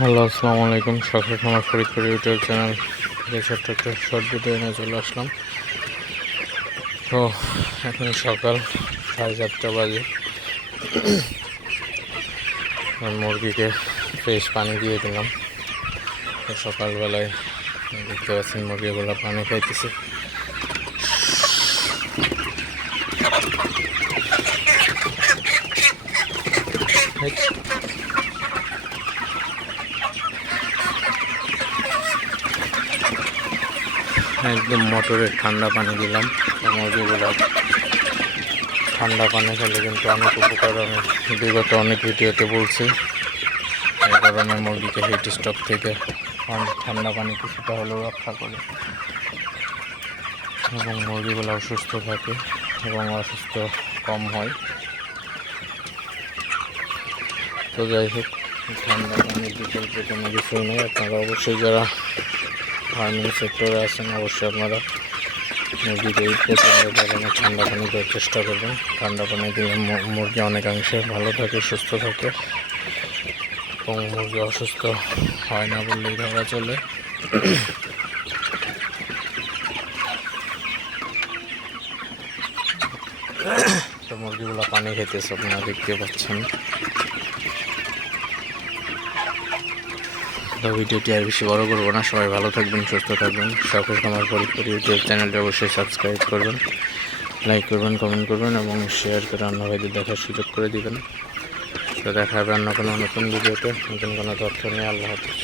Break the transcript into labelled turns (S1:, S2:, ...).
S1: Hello, আসসালামু আলাইকুম। সকাল খামার ফরিদপুর ইউটিউব চ্যানেল যে ছোট্ট একটা শর্ট ভিডিও নিয়ে চলে আসলাম। তো এখন সকাল, সাড়ে চারটা বাজে। মুরগিকে ফ্রেশ পানি দিয়ে দিলাম। তো সকালবেলায় দেখতে পাচ্ছেন মুরগিগুলো পানি খাইতেছে। এই একদম মোটরের ঠান্ডা পানি দিলাম। মুরগিগুলো ঠান্ডা পানি খেলে কিন্তু অনেক উপকার আমি বিগত অনেক ভিডিওতে বলছি, এই গরমে মুরগিকে হিট স্ট্রোক থেকে অনেক ঠান্ডা পানি কিছুটা হলেও রক্ষা করে। এবং মুরগিগুলো অসুস্থ থাকে এবং অসুস্থ কম হয়। তো যাই হোক, ঠান্ডা পানির বিকল্প কোনো কিছুই নেই। আপনারা অবশ্যই যারা ফার্মিং সেক্টরে আছেন, অবশ্যই আপনারা মুরগিকে প্রচণ্ড গরমে ঠান্ডা পানি দেওয়ার চেষ্টা করবেন। ঠান্ডা পানি মু- মুরগি অনেকাংশে ভালো থাকে, সুস্থ থাকে এবং মুরগি অসুস্থ হয় না বললেই ধরা চলে। তো মুরগিগুলো পানি খেতেছে আপনারা দেখতে পাচ্ছেন। তো ভিডিওটি আর বেশি বড় করব না। সবাই ভালো থাকবেন, সুস্থ থাকবেন। সকল আমার পরিবার ইউটিউব চ্যানেলটি অবশ্যই সাবস্ক্রাইব করবেন লাইক করবেন কমেন্ট করবেন এবং শেয়ার করে অন্য ভাইদের দেখার সুযোগ করে দিবেন। তো দেখা হবে অন্য কোনো নতুন ভিডিওতে নতুন কোনো তথ্য নিয়ে আল্লাহ হাফিজ।